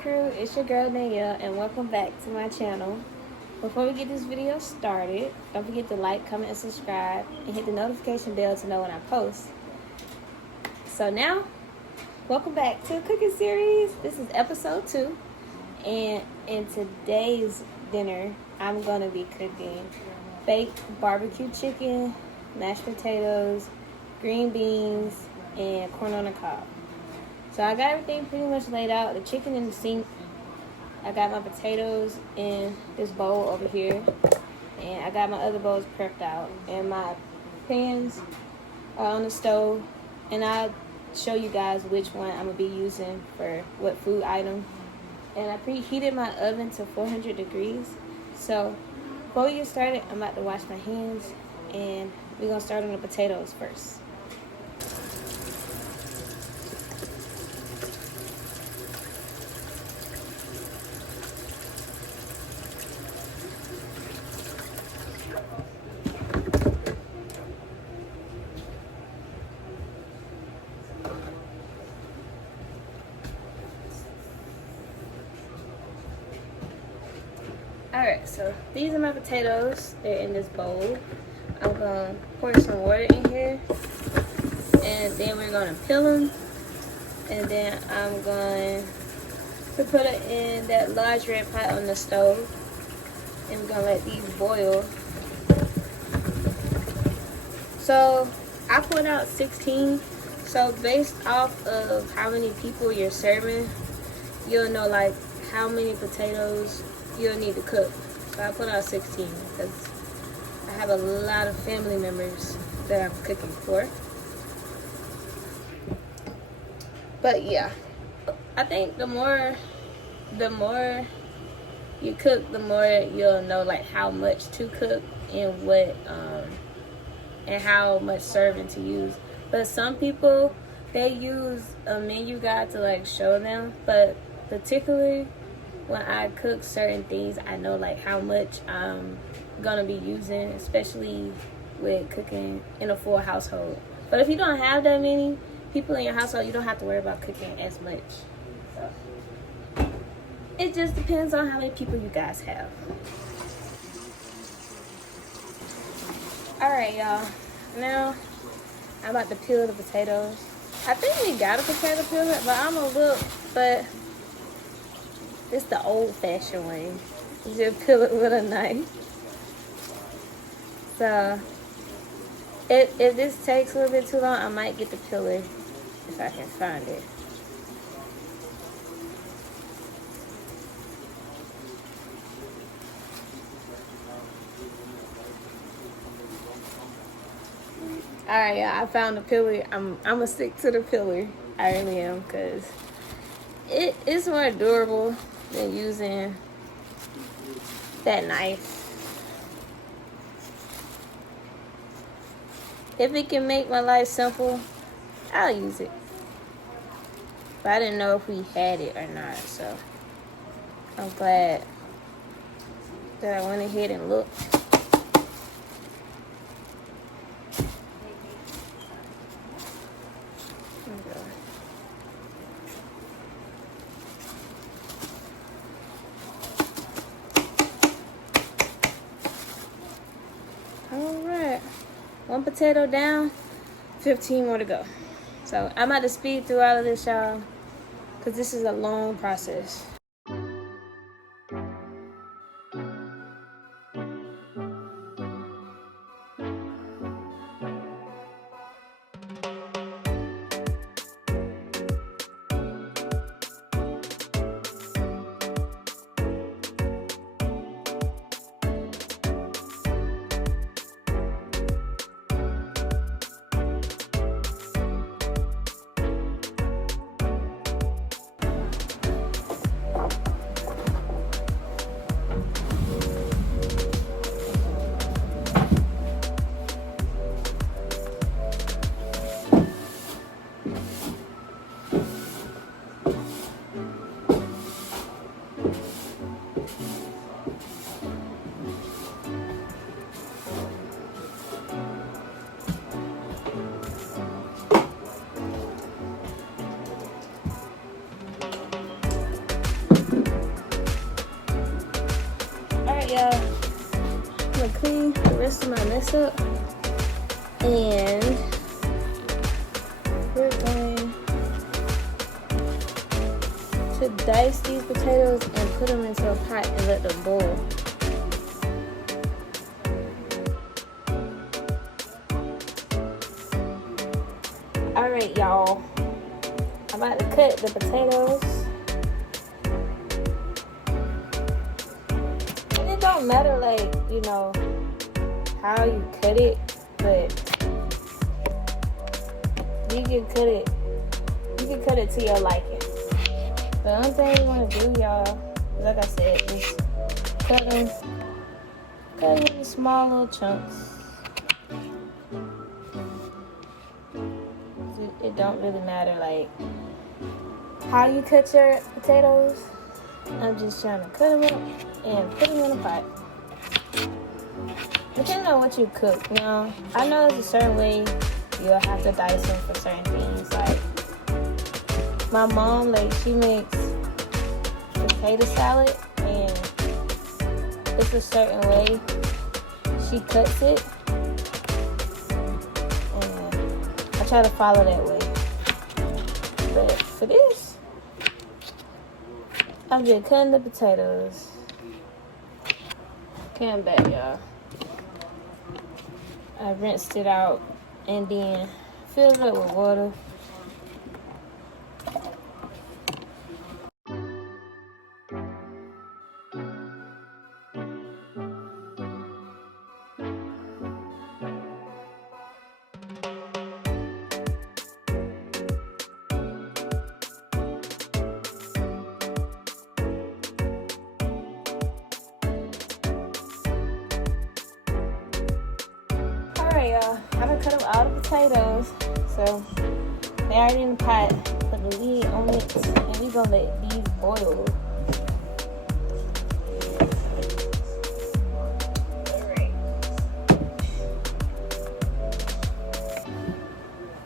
crew, it's your girl Danielle and welcome back to my channel. Before we get this video started, don't forget to like, comment, and subscribe and hit the notification bell to know when I post. So now, welcome back to the cooking series. This is episode 2 and in today's dinner, I'm going to be cooking baked barbecue chicken, mashed potatoes, green beans, and corn on the cob. So I got everything pretty much laid out. The chicken in the sink. I got my potatoes in this bowl over here. And I got my other bowls prepped out. And my pans are on the stove. And I'll show you guys which one I'm going to be using for what food item. And I preheated my oven to 400 degrees. So before we get started, I'm about to wash my hands. And we're going to start on the potatoes first. Alright, so these are my potatoes. They're in this bowl. I'm going to pour some water in here. And then we're going to peel them. And then I'm going to put it in that large red pot on the stove. And we're going to let these boil. So I put out 16. So based off of how many people you're serving, you'll know like how many potatoes you'll need to cook. So I put out 16 because I have a lot of family members that I'm cooking for. But yeah, I think the more you cook, the more you'll know like how much to cook and what and how much serving to use. But some people, they use a menu guide to like show them, but particularly when I cook certain things, I know like how much I'm gonna be using, especially with cooking in a full household. But if you don't have that many people in your household, you don't have to worry about cooking as much. So it just depends on how many people you guys have. Alright, y'all. Now I'm about to peel the potatoes. I think we got a potato peeler, but I'm gonna look, but it's the old-fashioned way. You just peel it with a knife. So, if this takes a little bit too long, I might get the peeler if I can find it. Alright, yeah, I found the peeler. I'm gonna stick to the peeler. I really am, because it's more durable than using that knife. If it can make my life simple, I'll use it. But I didn't know if we had it or not, so I'm glad that I went ahead and looked. Alright, 1 potato down, 15 more to go. So I'm about to speed through all of this, y'all, because this is a long process. the rest of my mess up, and we're going to dice these potatoes and put them into a pot and let them boil. Alright, y'all, I'm about to cut the potatoes. And it don't matter, like, you know, how you cut it, but you can cut it to your liking. The only thing you want to do, y'all, like I said, is cut them in small little chunks. It don't really matter, like, how you cut your potatoes. I'm just trying to cut them up and put them in a pot. Depending on what you cook, you know. I know there's a certain way you'll have to dice them for certain things. Like, my mom, like, she makes potato salad, and it's a certain way she cuts it, and I try to follow that way. But for this, I'm just cutting the potatoes. Okay, I'm back, y'all. I rinsed it out and then filled it up with water. Alright, y'all, I done cut up all the potatoes, so they already in the pot. Put the lid on it, and we gonna let these boil. Alright.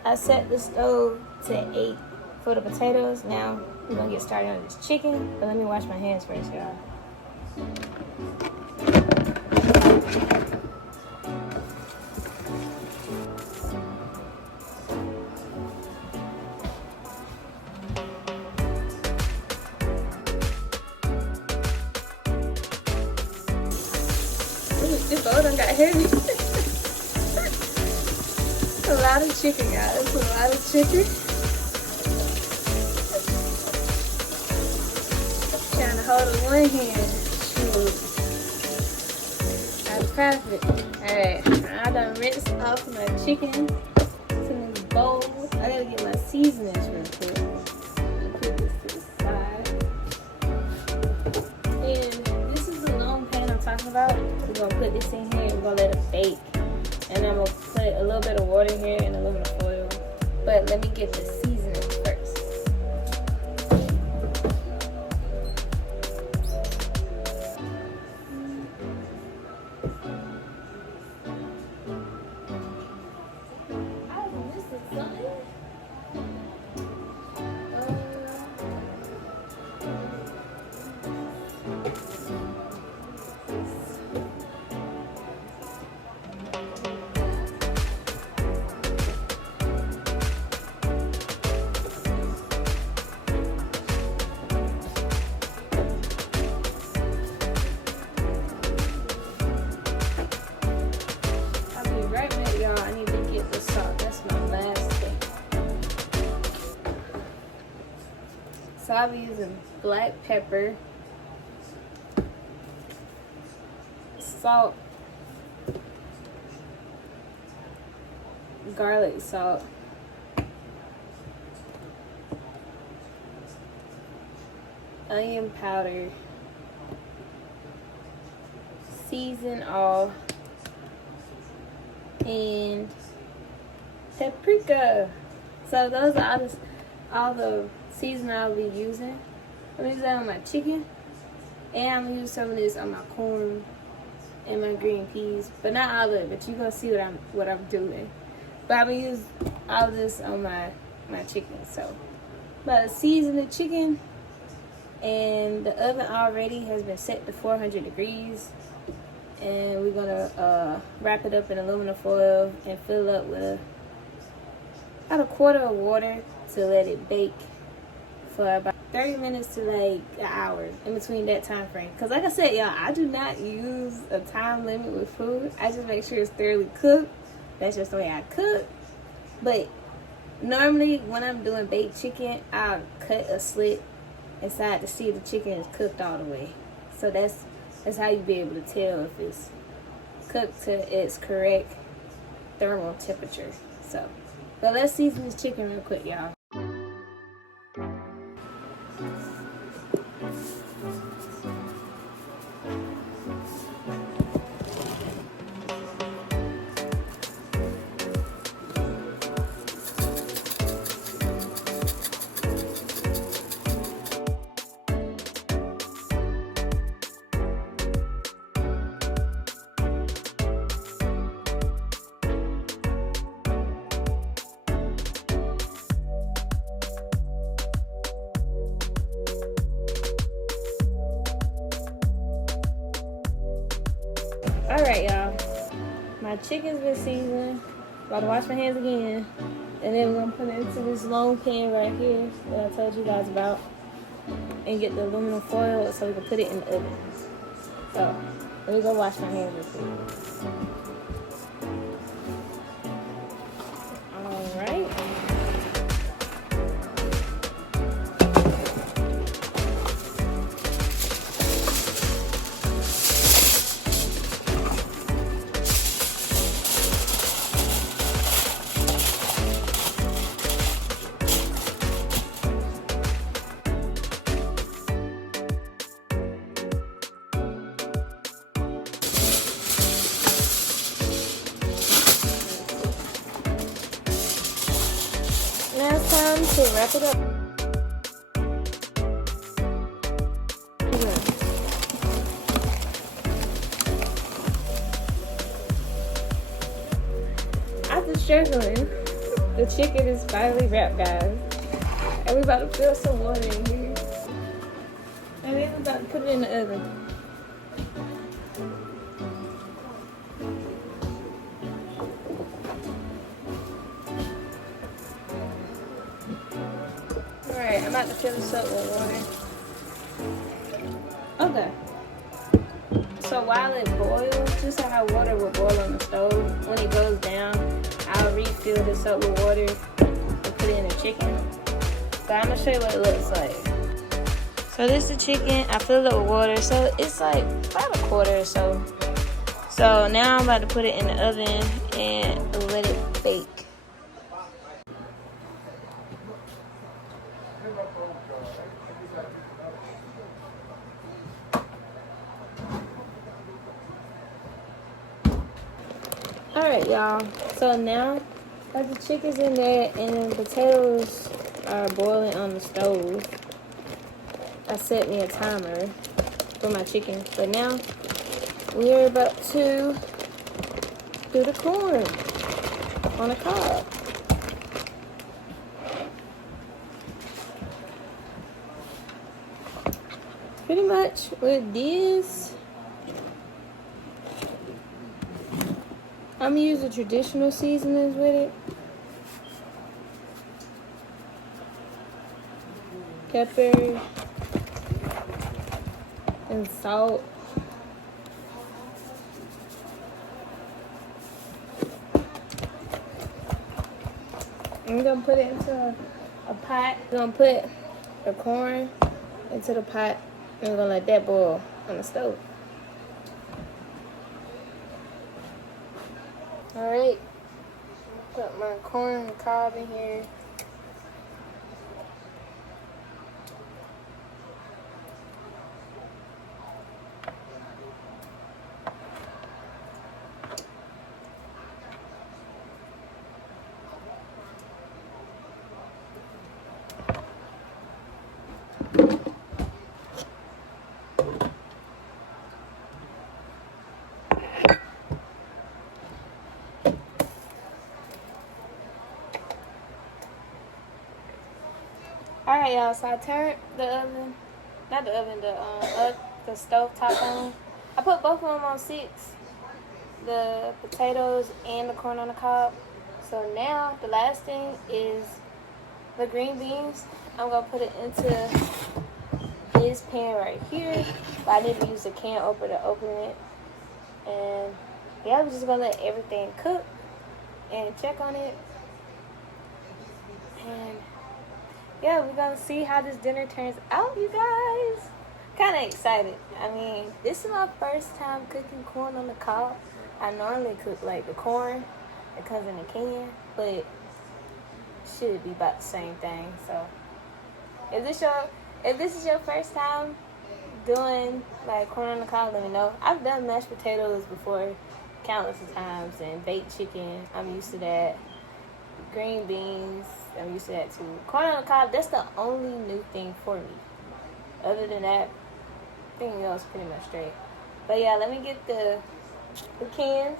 I set the stove to 8 for the potatoes. Now we're gonna get started on this chicken, but let me wash my hands first, y'all. This bowl done got heavy. A lot of chicken, guys. A lot of chicken. Trying to hold it in one hand. Shoot. That's perfect. Alright, I done rinsed off my chicken to this bowl. I gotta get my seasonings real quick. Put this to the side. And this is the long pan I'm talking about. We're gonna put this in here and we're gonna let it bake. And I'm gonna put a little bit of water here and aluminum foil. But let me get the seasoning first. I missed something. So I'll be using black pepper, salt, garlic salt, onion powder, season all, and paprika. So those are all the seasoning I'll be using. I'm gonna use that on my chicken, and I'm gonna use some of this on my corn and my green peas, but not all of it. But you're gonna see what I'm doing. But I'm gonna use all of this on my chicken. So, but season the chicken, and the oven already has been set to 400 degrees. and we're gonna wrap it up in aluminum foil and fill it up with about a quart of water to let it bake for about 30 minutes to like an hour, in between that time frame. Because like I said, y'all, I do not use a time limit with food. I just make sure it's thoroughly cooked. That's just the way I cook. But normally when I'm doing baked chicken, I'll cut a slit inside to see if the chicken is cooked all the way. So that's how you be able to tell if it's cooked to its correct thermal temperature. So, but let's season this chicken real quick, y'all. Alright, y'all. My chicken's been seasoned. About to wash my hands again. And then we're going to put it into this long pan right here that I told you guys about. And get the aluminum foil so we can put it in the oven. So, let me go wash my hands real quick. Alright. Now it's time to wrap it up. After struggling, the chicken is finally wrapped, guys. And we about to fill some water in here. And then we're about to put it in the oven. Alright, I'm about to fill this up with water. Okay. So while it boils, just like how water will boil on the stove, when it goes down, I'll refill this up with water and put it in the chicken. So I'm going to show you what it looks like. So this is the chicken. I filled it up with water. So it's like about a quarter or so. So now I'm about to put it in the oven and let it bake. Alright, y'all. So now that the chicken's in there and the potatoes are boiling on the stove, I set me a timer for my chicken. But now we are about to do the corn on the cob. Pretty much with this, I'm using traditional seasonings with it. Pepper and salt. I'm gonna put it into a pot. I'm gonna put the corn into the pot and we're gonna let that boil on the stove. Alright, put my corn on the cob in here. Alright, y'all, so I turned the oven, not the oven, the stove top on. I put both of them on 6, the potatoes and the corn on the cob. So now the last thing is the green beans. I'm gonna put it into this pan right here, but I need to use the can opener to open it. And yeah, I'm just gonna let everything cook and check on it. And yeah, we're gonna see how this dinner turns out, you guys. Kind of excited. I mean, this is my first time cooking corn on the cob. I normally cook like the corn that comes in a can, but it should be about the same thing. So if this is your first time doing like corn on the cob, let me know. I've done mashed potatoes before countless of times, and baked chicken, I'm used to that. Green beans, I'm used to that too. Corn on the cob, that's the only new thing for me. Other than that, everything else pretty much straight. But yeah, let me get the cans.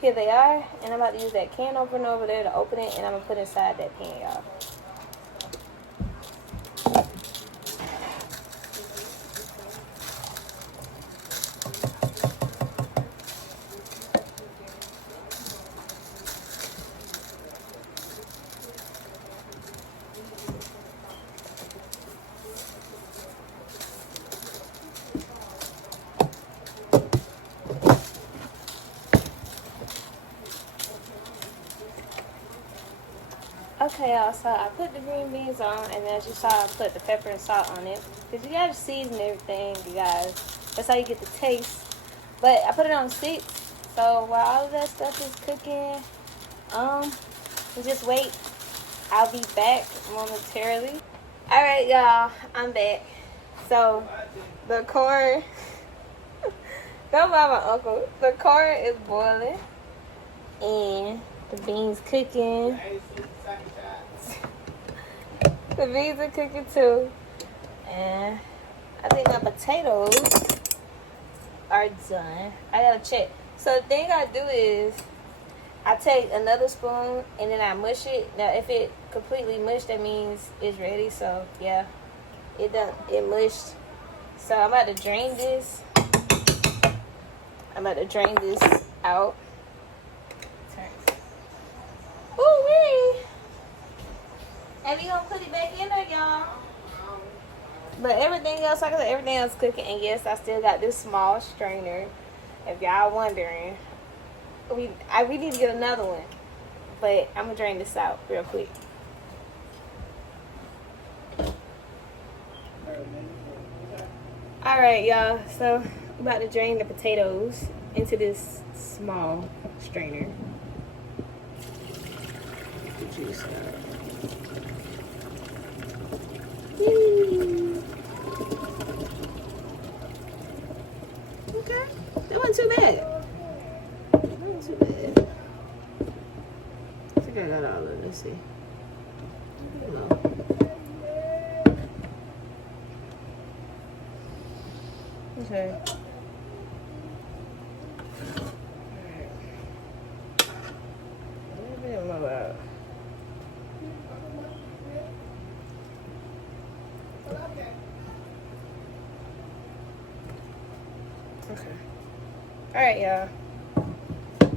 Here they are, and I'm about to use that can opener over there to open it, and I'm gonna put it inside that pan, y'all. Okay, y'all, so I put the green beans on, and as you saw, I put the pepper and salt on it. Because you gotta season everything, you guys. That's how you get the taste. But I put it on 6, so while all of that stuff is cooking, we just wait. I'll be back momentarily. Alright, y'all, I'm back. So, the corn, don't mind my uncle. The corn is boiling, and the beans cooking. The beans are cooking too. And I think my potatoes are done. I gotta check. So the thing I do is I take another spoon and then I mush it. Now if it completely mushed, that means it's ready. So yeah, it mushed. So I'm about to drain this. Out. Ooh-wee! And we gonna put it back in there, y'all. But everything else, like I said, everything else cooking. And yes, I still got this small strainer. If y'all wondering, we need to get another one. But I'm gonna drain this out real quick. Alright, y'all. So I'm about to drain the potatoes into this small strainer. The juice out. Okay, that wasn't too bad. I think I got all of it. Let's see. No. Okay. Alright. A little bit more out. Okay. Alright, y'all.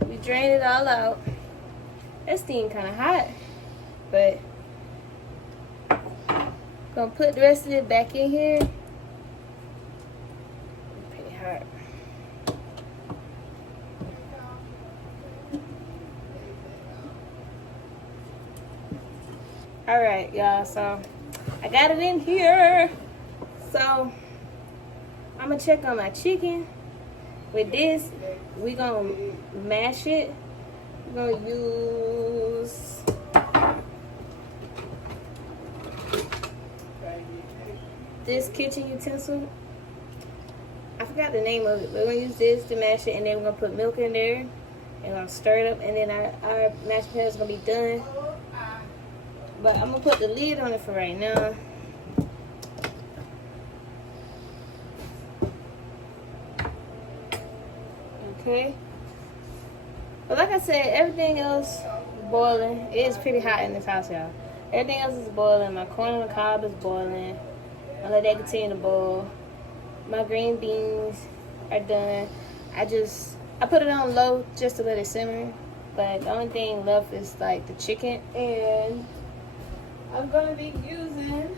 We drained it all out. That steam kind of hot, but gonna put the rest of it back in here. Pretty hot. Alright, y'all. So I got it in here. So I'm gonna check on my chicken. With this, we gonna mash it. We're gonna use this kitchen utensil. I forgot the name of it. We're gonna use this to mash it, and then we're gonna put milk in there, and we're gonna stir it up, and then our mashed potatoes gonna be done. But I'm gonna put the lid on it for right now. Okay. But like I said, everything else is boiling. It is pretty hot in this house, y'all. Everything else is boiling. My corn on the cob is boiling. I'll let that continue to boil. My green beans are done. I put it on low just to let it simmer. But the only thing left is like the chicken, and I'm gonna be using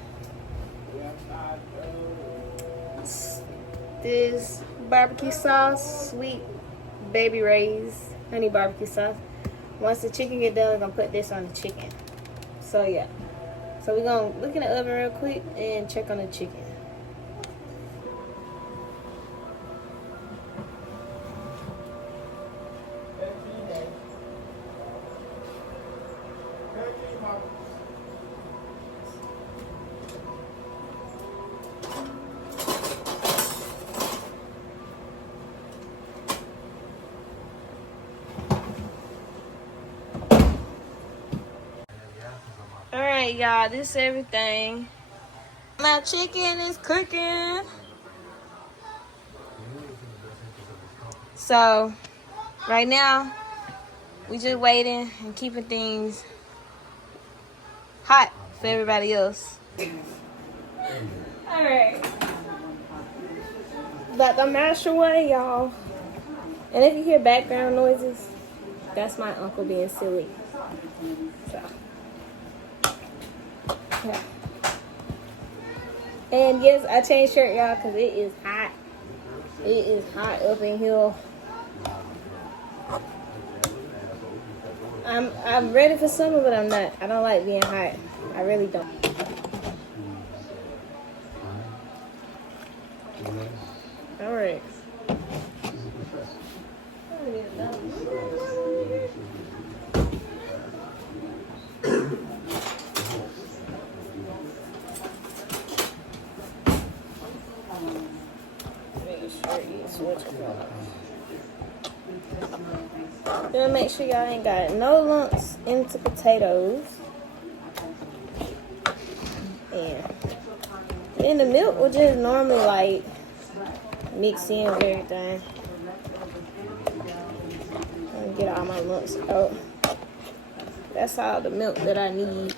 this barbecue sauce, Sweet Baby Ray's honey barbecue sauce. Once the chicken get done, we're gonna put this on the chicken. So yeah. So we're gonna look in the oven real quick and check on the chicken. Alright, y'all, this is everything. My chicken is cooking. So, right now, we just waiting and keeping things hot for everybody else. Alright. About to mash away, y'all. And if you hear background noises, that's my uncle being silly. So. Yeah. And yes, I changed shirt, y'all, because it is hot. It is hot up in here. I'm ready for summer, but I'm not. I don't like being hot. I really don't. All right. Then make sure y'all ain't got no lumps into potatoes. And the milk will just normally like mix in with everything. And get all my lumps out. That's all the milk that I need.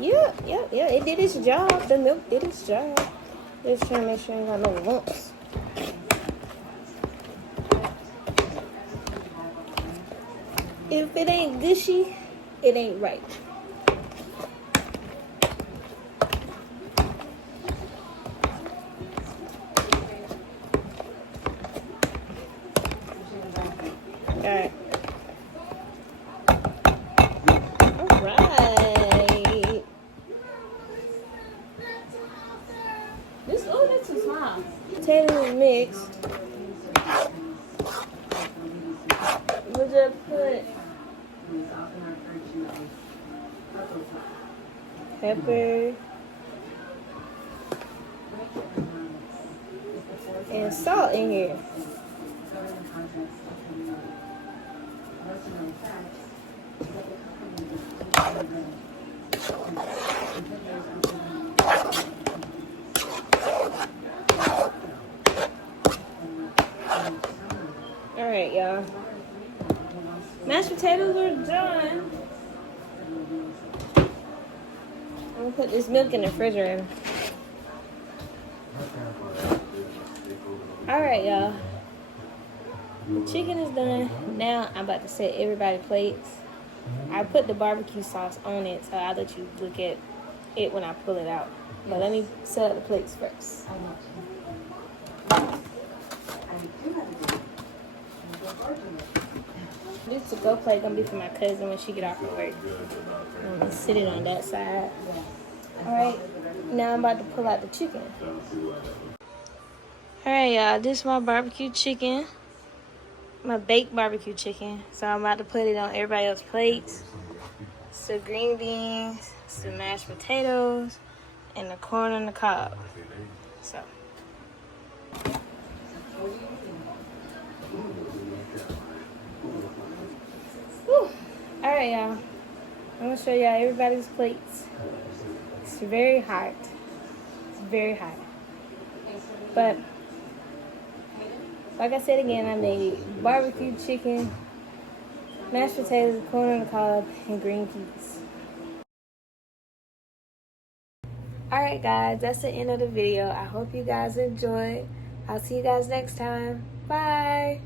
Yeah, it did its job. The milk did its job. Just trying to make sure I ain't got no lumps. If it ain't gushy, it ain't right. Alright. Alright. That's too small. Potato mix. We'll just put pepper and salt in here. Alright, y'all. Mashed potatoes are done. I'm gonna put this milk in the refrigerator. Alright, y'all. The chicken is done. Now I'm about to set everybody plates. I put the barbecue sauce on it, so I'll let you look at it when I pull it out. But let me set up the plates first. This to-go plate gonna be for my cousin when she get off of work. I'm gonna sit it on that side. Alright, now I'm about to pull out the chicken. Alright, y'all, this is my barbecue chicken. My baked barbecue chicken. So I'm about to put it on everybody else's plates. It's the green beans, it's the mashed potatoes, and the corn on the cob. So. Alright, y'all. I'm gonna show y'all everybody's plates. It's very hot. It's very hot. But like I said again, I made barbecue chicken, mashed potatoes, corn on the cob, and green peas. Alright guys, that's the end of the video. I hope you guys enjoyed. I'll see you guys next time. Bye.